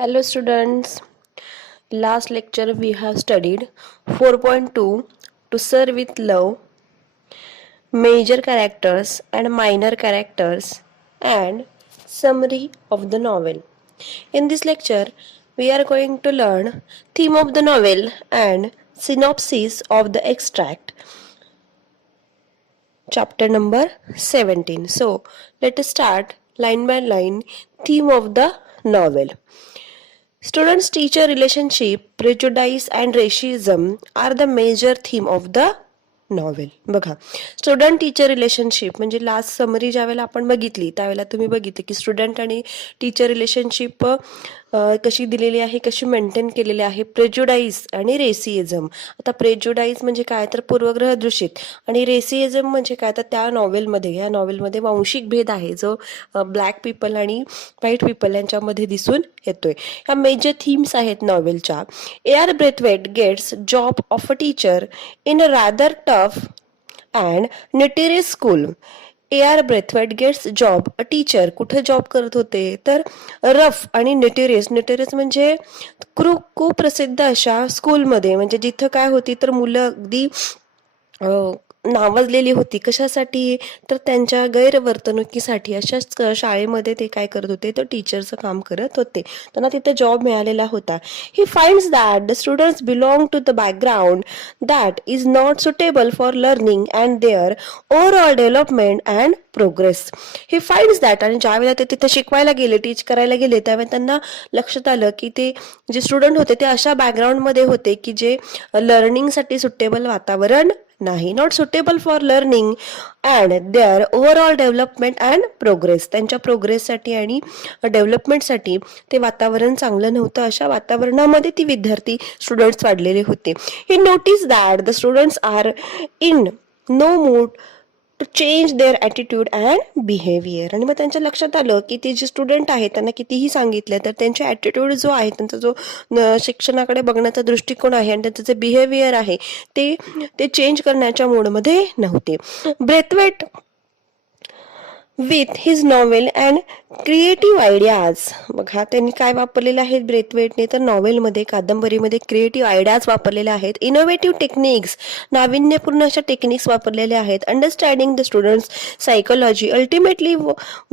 Hello students, last lecture we have studied 4.2 to serve with love, major characters and minor characters and summary of the novel. In this lecture we are going to learn theme of the novel and synopsis of the extract. Chapter number 17. So let us start line by line theme of the novel. Students-teacher relationship, prejudice and racism are the major theme of the novel. बघा, student teacher relationship म्हणजे last summary ज्या वेळेला आपण बघितली त्यावेळेला तुम्ही बघितले की स्टुडंट आणि टीचर रिलेशनशिप कशी दिलेली आहे, कशी मेंटेन केलेली आहे. प्रेज्युडाईस आणि रेसिझम. आता प्रेज्युडाईस म्हणजे काय तर पूर्वग्रह दूषित आणि रेसिझम म्हणजे काय तर त्या नॉवेलमध्ये या नॉवेलमध्ये वांशिक भेद आहे जो ब्लॅक पीपल आणि व्हाईट पीपल यांच्यामध्ये दिसून येतोय. ह्या मेजर थीम्स आहेत नॉवेलच्या. AR. Braithwaite gets job of a teacher in a rather tough and notorious school. AR. Braithwaite gets job a teacher. कुठे जॉब करत होते तर रफ आणि निटेरियस. निटेरियस म्हणजे खूप प्रसिद्ध अशा स्कूलमध्ये, म्हणजे जिथं काय होती तर मुलं अगदी नावाजलेली होती. कशासाठी तर त्यांच्या गैरवर्तणुकीसाठी. अशाच शाळेमध्ये ते काय करत होते तर टीचरचं काम करत होते. त्यांना तिथे जॉब मिळालेला होता. He finds that the students belong to the background that is not suitable for learning and their overall development and progress. He finds that, आणि ज्या वेळेला ते तिथे शिकवायला गेले, टीच करायला गेले, त्यावेळेला त्यांना लक्षात आलं की ते जे स्टुडंट होते ते अशा बॅकग्राऊंडमध्ये होते की जे लर्निंगसाठी सुटेबल वातावरण नाही. Not suitable for learning and their overall development and progress. त्यांच्या प्रोग्रेससाठी आणि डेव्हलपमेंटसाठी ते वातावरण चांगलं नव्हतं. अशा वातावरणामध्ये ती विद्यार्थी स्टुडंट्स वाढलेले होते. He notice that the students are in no mood to change their attitude and behaviour. आणि मग त्यांच्या लक्षात आलं की ते जे स्टुडंट आहेत त्यांना कितीही सांगितलं तर त्यांचे ॲटिट्यूड जो आहे, त्यांचा जो शिक्षणाकडे बघण्याचा दृष्टिकोन आहे आणि त्यांचं जे बिहेवियर आहे ते चेंज करण्याच्या मूडमध्ये नव्हते. Braithwaite with his novel and creative ideas. बघा त्यांनी काय वापरलेलं आहे ब्रेथवेटने तर नॉवेलमध्ये, कादंबरीमध्ये क्रिएटिव्ह आयडियाज वापरलेले आहेत. इनोव्हेटिव्ह टेक्निक्स, नाविन्यपूर्ण अशा टेक्निक्स वापरलेल्या आहेत. Understanding the students psychology ultimately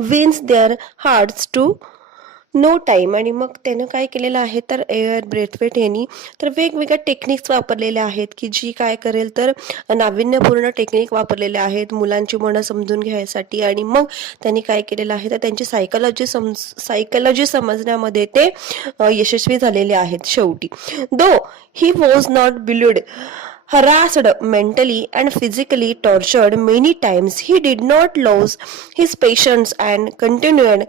wins their hearts to no time. आणि मग त्यानं काय केलेलं आहे तर ए.आर. ब्रेथवेट यांनी तर वेगवेगळ्या टेक्निक्स वापरलेल्या आहेत की जी काय करेल तर नाविन्यपूर्ण टेक्निक वापरलेल्या आहेत मुलांची मनं समजून घ्यायसाठी. आणि मग त्यांनी काय केलेलं आहे तर त्यांची सायकोलॉजी समजण्यामध्ये ते यशस्वी झालेले आहेत शेवटी. Though he was not build harassed mentally and physically tortured many times, he did not lose his patience and continued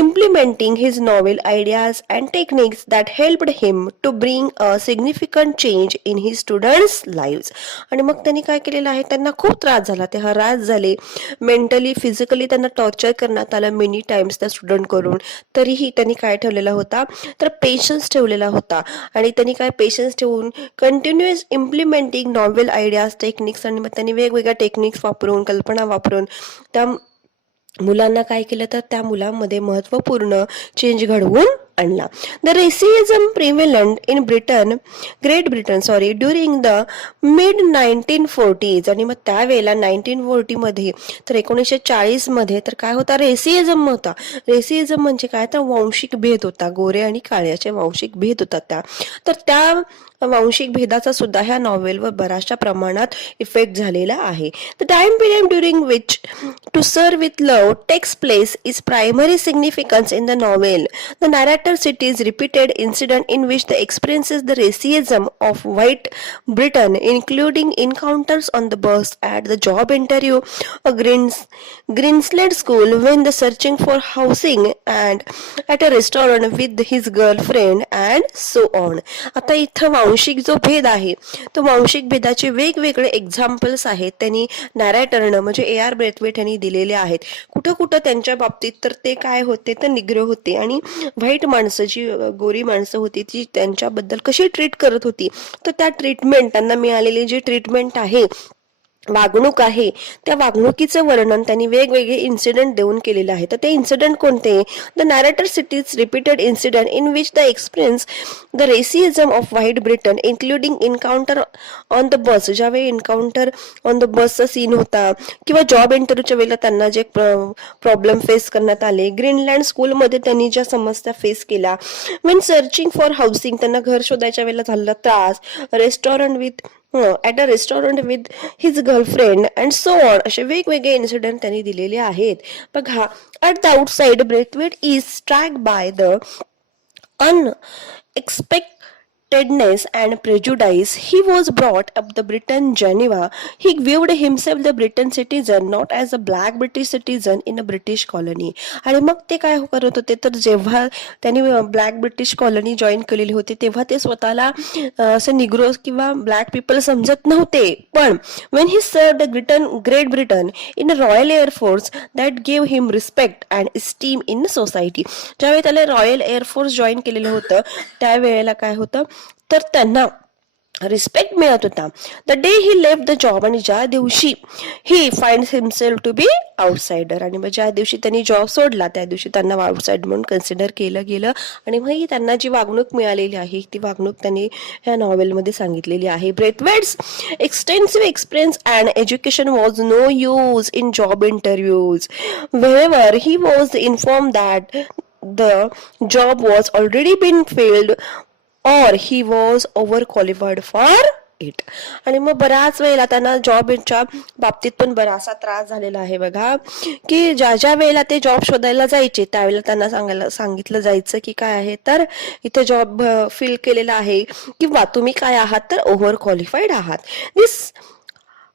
implementing his novel ideas and techniques that helped him to bring a significant change in his students' lives. आणि मग त्यांनी काय केलेलं आहे, त्यांना खूप त्रास झाला, ते हरास झाले, मेंटली फिजिकली त्यांना टॉर्चर करण्यात आलं मेनी टाइम्स त्या स्टुडंट करून. तरीही त्यांनी काय ठेवलेला होता तर पेशन्स ठेवलेला होता. आणि त्यांनी काय पेशन्स ठेवून continuous implementing novel ideas techniques, आणि मग त्यांनी वेगवेगळ्या टेक्निक्स वापरून, कल्पना वापरून त्या मुलांना काय केलं तर त्या मुलांमध्ये महत्त्वपूर्ण चेंज घडवून आणला. The racism prevalent in Great Britain during the mid 1940s. आणि मग त्यावेळेला 1940 मध्ये तर 1940 मध्ये तर काय होता, रेसिझम होता. रेसिझम म्हणजे काय तर वांशिक भेद होता, गोरे आणि काळ्याचे वांशिक भेद होता. त्या वांशिक भेदाचा सुद्धा ह्या नॉवेलवर बऱ्याचशा प्रमाणात इफेक्ट झालेला आहे. The time period during which to sir with love takes place is primary significance in the novel. The narrator cities repeated incident in which the experiences the racism of white Britain, including encounters on the bus, at the job interview, a Greenslead school, when the searching for housing, and at a restaurant with his girlfriend, and so on. आता इथं वांशिक जो भेद आहे तो वांशिक भेदाचे वेगवेगळे examples आहेत त्यांनी नॅरेटरनं म्हणजे ए.आर. ब्रेथवेट यांनी दिलेले आहेत. कुठं कुठं त्यांच्या बाबतीत तर ते काय होते तर निग्रो होते आणि व्हाईट माणसं जी गोरी माणसं होती ती त्यांच्याबद्दल कशी ट्रीट करत होती तर त्या ट्रीटमेंट, त्यांना मिळालेली जी ट्रीटमेंट आहे वागणूक आहे त्या वागणुकीचं वर्णन त्यांनी वेगवेगळे इन्सिडेंट देऊन केलेलं आहे. तर ते इन्सिडेंट कोणते? The narrator cities repeated incident in which the experience the racism off white Britain including encounter on the bus, ज्यावेळी इन्काउंटर ऑन द बसचा सीन होता किंवा जॉब इंटरव्ह्यूच्या वेळेला त्यांना जे प्रॉब्लेम फेस करण्यात आले, ग्रीनलँड स्कूलमध्ये त्यांनी ज्या समस्या फेस केल्या, वेन सर्चिंग फॉर हाऊसिंग त्यांना घर शोधायच्या वेळेला झालेला त्रास, restaurant with at a restaurant with his girlfriend and so on, असे वेगवेगळे इन्सिडेंट त्यांनी दिलेले आहेत. बघा, at the outside Braithwaite is struck by the unexpectedness and prejudice. He was brought up the Britain Geneva. He viewed himself the Britain citizen, not as a black British citizen in a British colony. आणि मग ते काय करत होते तर जेव्हा त्यांनी black British colony join केलेली होती तेव्हा ते स्वतःला असं निग्रो किंवा ब्लॅक पीपल समजत नव्हते. पण when he served the Great Britain in a Royal Air Force, that gave him respect and esteem in society. ज्यावेळी त्याला रॉयल एअरफोर्स जॉईन केलेलं होतं त्यावेळेला काय होतं तर त्यांना रिस्पेक्ट मिळत होता. The day he left the job, आणि ज्या दिवशी he finds himself to be outsider, आणि मग ज्या दिवशी त्यांनी जॉब सोडला त्या दिवशी त्यांना आउटसाइड म्हणून कन्सिडर केलं गेलं. आणि मग त्यांना जी वागणूक मिळालेली आहे ती वागणूक त्यांनी ह्या नॉवेलमध्ये सांगितलेली आहे. Braithwaite's extensive experience and education was no use in job interviews. Wherever he was inform that the job was already been filled or he was overqualified for it. आणि मग बऱ्याच वेळेला त्यांना जॉबच्या बाबतीत पण बराचसा त्रास झालेला आहे. बघा की ज्या ज्या वेळेला ते जॉब शोधायला जायचे त्यावेळेला त्यांना सांगितलं जायचं की काय आहे तर इथे जॉब फिल केलेला आहे किंवा तुम्ही काय आहात तर ओव्हर क्वालिफाईड आहात. This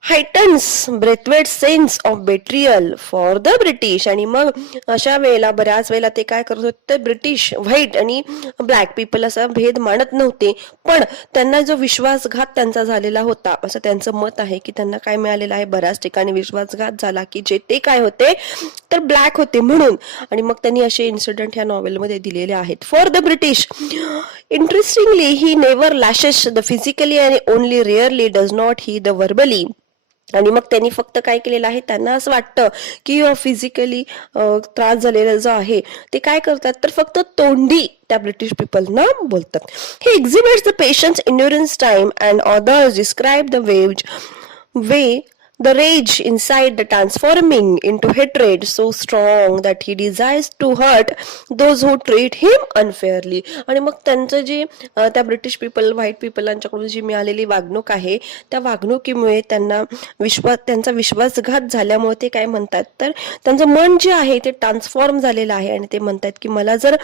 heightens Braithwaite sense of betrayal for the British. आणि मग अशा वेळेला बऱ्याच वेळेला ते काय करत होते, ब्रिटिश व्हाईट आणि ब्लॅक पीपल असा भेद मानत नव्हते, पण त्यांना जो विश्वासघात त्यांचा झालेला होता असं त्यांचं मत आहे की त्यांना काय मिळालेलं आहे, बऱ्याच ठिकाणी विश्वासघात झाला की जे ते काय होते तर ब्लॅक होते म्हणून. आणि मग त्यांनी असे इन्सिडेंट ह्या नॉवेलमध्ये दिलेले आहेत. For the British interestingly he never lashes the physically आणि only rarely does not he the verbally. आणि मग त्यांनी फक्त काय केलेलं आहे, त्यांना असं वाटतं की फिजिकली त्रास झालेला जो आहे ते काय करतात तर फक्त तोंडी त्या ब्रिटिश पीपलना बोलतात. He exhibits the patience, endurance, time and others describe the way the rage inside the transforming into hatred so strong that he desires to hurt those who treat him unfairly. आणि मग त्यांचं जे त्या British people white पीपलांच्याकडून जी मिळालेली वागणूक आहे त्या वागणुकीमुळे त्यांना त्यांचा विश्वासघात झाल्यामुळे ते काय म्हणतात तर त्यांचं मन जे आहे ते ट्रान्सफॉर्म झालेलं आहे आणि ते म्हणतात की मला जर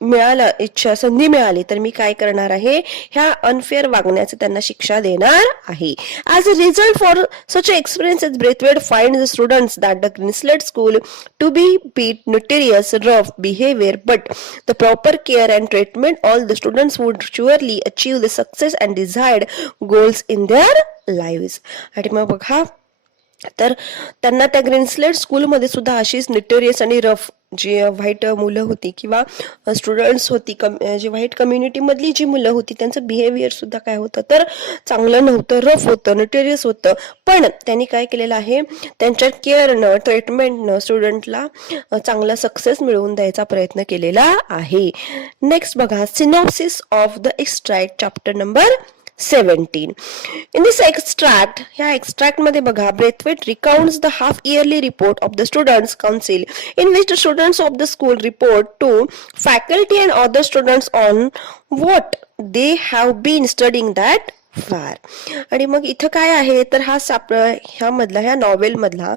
मिळालं इच्छा संधी मिळाली तर मी काय करणार आहे, ह्या अनफेअर वागण्याचं त्यांना शिक्षा देणार आहे. As a result for such experience Braithwaite find the students that the Greenslade school to be beat notorious rough behaviour but the proper care and treatment all the students would surely achieve the success and desired goals in their lives. आणि मग बघा तर त्यांना त्या ग्रीनस्लेट स्कूलमध्ये सुद्धा अशीच notorious आणि रफ जी व्हाईट मुलं होती किंवा स्टुडंट्स होती, जी व्हाईट कम्युनिटी मधली जी मुलं होती त्यांचं बिहेवियर सुद्धा काय होतं तर चांगलं नव्हतं, रफ होतं, नोटेरियस होतं. पण त्यांनी काय केलेलं आहे, त्यांच्या केअरनं ट्रीटमेंटनं स्टुडंटला चांगला सक्सेस मिळवून द्यायचा प्रयत्न केलेला आहे. नेक्स्ट बघा, synopsis of the extract chapter number 17. In this extract, ह्या एक्स्ट्रॅक्ट मध्ये बघा, Brathwaite recounts the half yearly report of the students council in which the students of the school report to faculty and other students on what they have been studying that फार. आणि मग इथं काय आहे तर ह्या नॉवेल मधला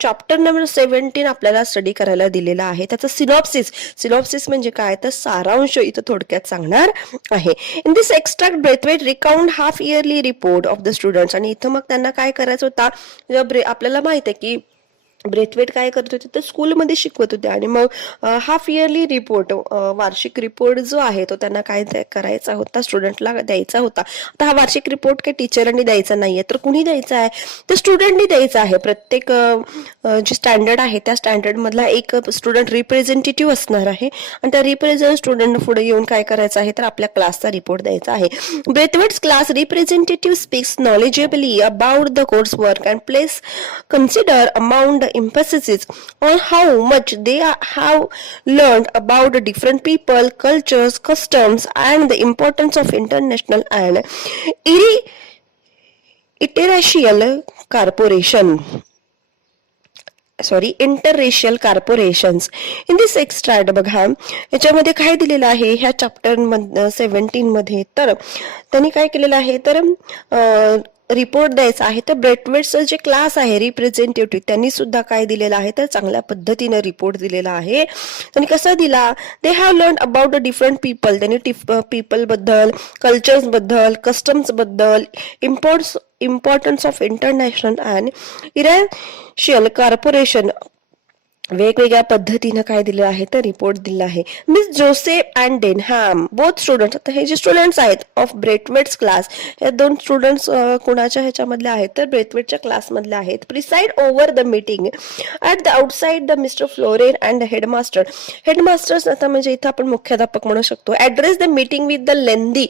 chapter number 17 आपल्याला स्टडी करायला दिलेला आहे. त्याचा सिनॉप्सिस म्हणजे काय तर सारांश इथं थोडक्यात सांगणार आहे. In this extract Braithwaite recount half yearly report of the students. आणि इथं मग त्यांना काय करायचं होता, आपल्याला माहित आहे की ब्रेथवेट काय करत होते तर स्कूलमध्ये शिकवत होते आणि मग हाफ इयरली रिपोर्ट, वार्षिक रिपोर्ट जो आहे तो त्यांना काय करायचा होता, स्टुडंटला द्यायचा होता. आता हा वार्षिक रिपोर्ट काही टीचरांनी द्यायचा नाहीये तर कुणी द्यायचा आहे, तर स्टुडंटनी द्यायचा आहे. प्रत्येक जे स्टँडर्ड आहे त्या स्टँडर्ड मधला एक स्टुडंट रिप्रेझेंटेटिव्ह असणार आहे आणि त्या रिप्रेझेंट स्टुडंट पुढे येऊन काय करायचं आहे तर आपल्या क्लासचा रिपोर्ट द्यायचा आहे. Braithwaite's class representative speaks knowledgeably about the course work and place consider amount the emphasis on how much they have learned about the different people, cultures, customs, and the importance of international and interracial corporation. Interracial corporations in this extract. बघा याच्यामध्ये काय दिलेलं आहे ह्या chapter 17 मध्ये, तर त्यांनी काय केलेलं आहे तर रिपोर्ट द्यायचा आहे. तर ब्रेथवेट्सचं जे क्लास आहे रिप्रेझेंटेटिव्ह त्यांनी सुद्धा काय दिलेलं आहे तर चांगल्या पद्धतीनं रिपोर्ट दिलेला आहे. त्यांनी कसा दिला, they have learn about the different people, त्यांनी पीपल बद्दल, कल्चर्स बद्दल, कस्टम्स बद्दल, importance of international and interracial corporation वेगवेगळ्या पद्धतीनं काय दिलं आहे तर रिपोर्ट दिला आहे. Miss Joseph and Denham both students, आता हे जे स्टुडंट्स आहेत ऑफ ब्रेथवेट्स क्लास, हे दोन स्टुडंट्स कुणाच्या ह्याच्यामधले आहेत तर ब्रेथवेटच्या क्लासमधले आहेत. Preside over the meeting at the outside the Mr Florian and the headmaster. Headmasters आता म्हणजे इथं आपण मुख्याध्यापक म्हणू शकतो. Address the meeting with the lengthy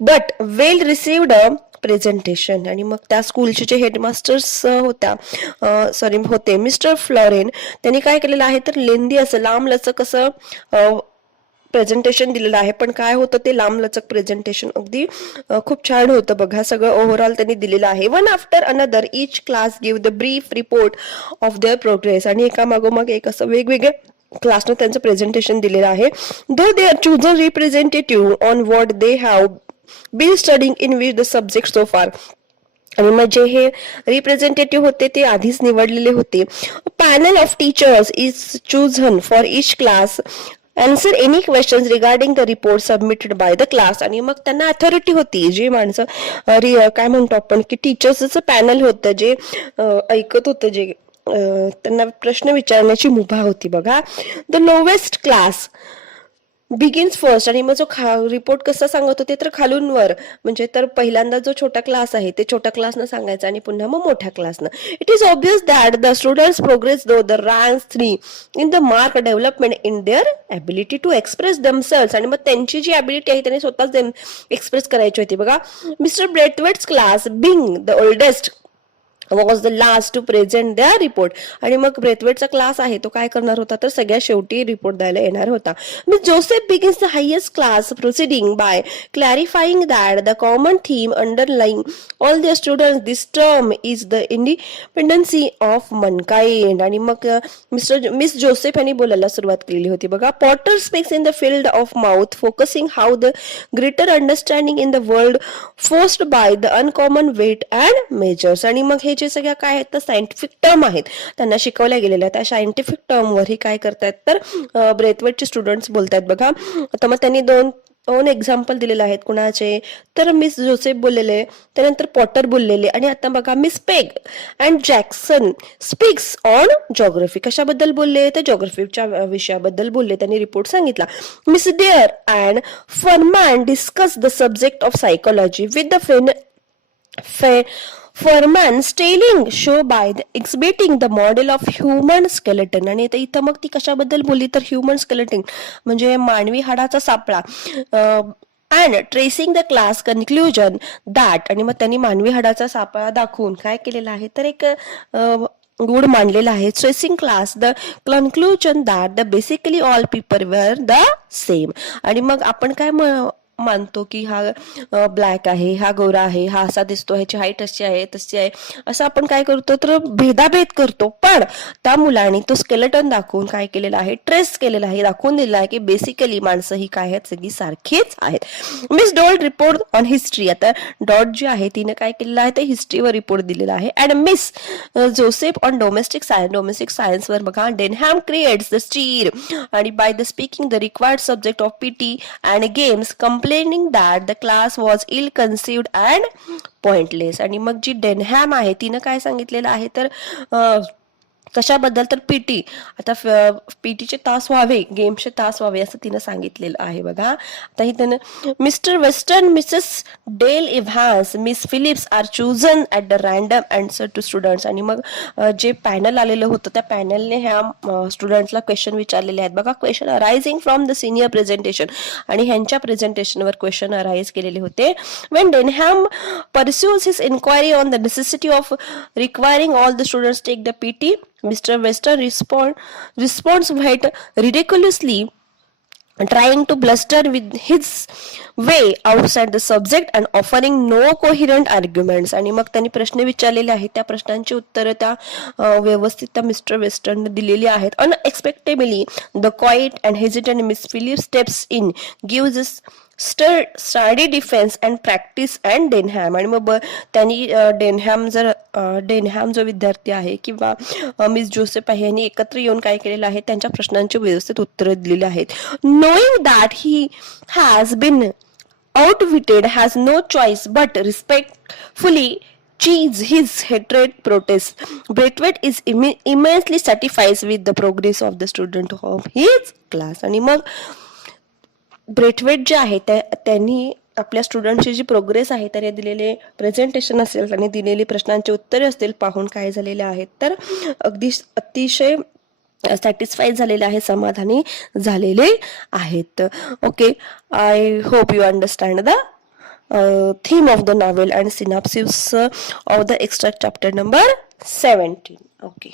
but well received presentation. आणि मग त्या स्कूलचे जे हेडमास्टर्स होते मिस्टर फ्लोरेन, त्यांनी काय केलेलं आहे तर लेंदी असं लांबलचक असं प्रेझेंटेशन दिलेलं आहे. पण काय होतं ते लांबलचक प्रेझेंटेशन अगदी खूप छान होतं. बघा सगळं ओव्हरऑल त्यांनी दिलेलं आहे. One after another each class give the brief report of their progress. आणि एका मागोमाग एक असं वेगवेगळे क्लासनं त्यांचं प्रेझेंटेशन दिलेलं आहे. Though they are chosen representative on what they have been studying in which the subject so far. आणि मग जे हे रिप्रेझेंटेटिव्ह होते ते आधीच निवडलेले होते. Panel of teachers is chosen for each class answer any questions regarding the report submitted by the class. आणि मग त्यांना अथॉरिटी होती, जे माणसं काय म्हणतो आपण की टीचर्सचं पॅनल होतं जे ऐकत होतं, जे त्यांना प्रश्न विचारण्याची मुभा होती. बघा the lowest class begins first. आणि मग जो रिपोर्ट कसा सांगत होते तर खालून वर, म्हणजे तर पहिल्यांदा जो छोटा क्लास आहे ते छोट्या क्लासनं सांगायचं आणि पुन्हा मग मोठ्या क्लासनं. It is obvious that the students progress through the ranks 3 in the mark development in their ability to express themselves. आणि मग त्यांची जी ॲबिलिटी आहे त्यांनी स्वतःच एक्सप्रेस करायची होती. बघा Mr Braithwaite's class being the oldest was the last to present their report. आणि मग ब्रेथवेटचा क्लास आहे तो काय करणार होता तर सगळ्यात शेवटी रिपोर्ट द्यायला येणार होता. Miss Joseph begins the highest class proceeding by clarifying that the common theme underlying all the students this term is the independency of mankind. आणि मग मिस जोसेफ यांनी बोलायला सुरुवात केलेली होती. बघा Potter speaks in the field of mouth focusing how the greater understanding in the world forced by the uncommon weight and measures. आणि मग हे जे सगळ्या काय आहेत तर सायंटिफिक टर्म आहेत त्यांना शिकवल्या गेलेल्या, त्या सायंटिफिक टर्मवर ही काय करतायत तर ब्रेथवेटचे स्टुडंट्स बोलतायत. बघा आता मग त्यांनी दोन एक्झाम्पल दिलेले आहेत. कुणाचे तर मिस जोसेफ बोललेले, त्यानंतर पॉटर बोललेले, आणि आता बघा Miss Peg and Jackson speaks on geography. कशाबद्दल बोलले तर जॉग्राफीच्या विषयाबद्दल बोलले, त्यांनी रिपोर्ट सांगितला. Miss Dare and Furman discuss the subject of psychology with the Furman stealing show by exhibiting the model of human skeleton. आणि इथं मग ती कशाबद्दल बोलली तर ह्युमन स्केलेटन म्हणजे मानवी हाडाचा सापळा. And tracing the class conclusion that. आणि मग त्यांनी मानवी हाडाचा सापळा दाखवून काय केलेला आहे तर एक गुड मांडलेला आहे. Tracing class the conclusion that the basically all people were the same. आणि मग आपण काय मानतो की हा ब्लॅक आहे, हा गोरा आहे, हा असा दिसतो, ह्याची हाईट अशी आहे तशी आहे, असं आपण काय करतो तर भेदाभेद करतो. पण त्या मुलाने तो स्केलेटन दाखवून काय केलेलं आहे ट्रेस केलेला आहे, दाखवून दिलेला आहे की बेसिकली माणसं ही काय आहेत सगळी सारखीच आहेत. Miss dot report on history. आता डॉट जी आहे तिने काय केलेलं आहे ते हिस्ट्रीवर रिपोर्ट दिलेला आहे. And Miss Joseph on domestic सायन्सवर. बघा डेनहॅम क्रिएट्स द स्टीर आणि by the speaking the required subject of PT and games complaining that the class was ill conceived and pointless. आणि मग जी डेनहॅम आहे तिनं काय सांगितलेलं आहे तर कशाबद्दल तर पीटी. आता पीटीचे तास व्हावे, गेमचे तास व्हावे असं तिनं सांगितलेलं आहे बघा. आता ही त्यानं Mr Western, Mrs Dale Evans, Miss Phillips are chosen at the random answer to students. आणि मग जे पॅनल आलेलं होतं त्या पॅनलने ह्या स्टुडंट्सला क्वेश्चन विचारलेले आहेत बघा. Question arising from the senior presentation, आणि ह्यांच्या प्रेझेंटेशनवर क्वेश्चन अराईज केलेले होते. When Denham pursues his inquiry on the necessity of requiring all the students take the PT, Mr. Western responds quite ridiculously, trying to bluster with his way outside the subject and offering no coherent arguments. आणि मग त्यांनी प्रश्न विचारलेले आहेत, त्या प्रश्नांची उत्तरं त्या व्यवस्थित त्या मिस्टर वेस्टर्न दिलेली आहेत. Unexpectedly the quiet and hesitant Miss Phillip steps in, gives study defence and practice and Denham. आणि मग त्यांनी डेनहॅम जो विद्यार्थी आहे किंवा मिस जोसेफ आहे यांनी एकत्र येऊन काय केलेलं आहे, त्यांच्या प्रश्नांची व्यवस्थित उत्तरं दिलेली आहेत. Knowing that he has been outwitted, has no choice but respectfully cheese his hatred protest. Braithwaite is immensely satisfied with the progress of the student of his class. आणि मग ब्रेथवेट जे आहे त्यांनी आपल्या स्टुडंटची जी प्रोग्रेस आहे तर दिलेले प्रेझेंटेशन असेल, त्यांनी दिलेली प्रश्नांची उत्तरे असतील पाहून काय झालेले आहेत तर अगदी अतिशय सॅटिस्फाईड झालेले आहे, समाधानी झालेले आहेत. Okay, I hope you understand the theme of the novel and synopsis of the extract chapter number 17. Okay.